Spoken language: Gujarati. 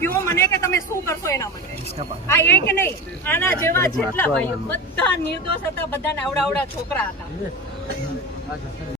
કહો મને કે તમે શું કરશો એના માટે? આ એક નહીં આના જેવા જેટલા ભાઈઓ બધા નિર્દોષ હતા બધાને આવડા આવડા છોકરા હતા.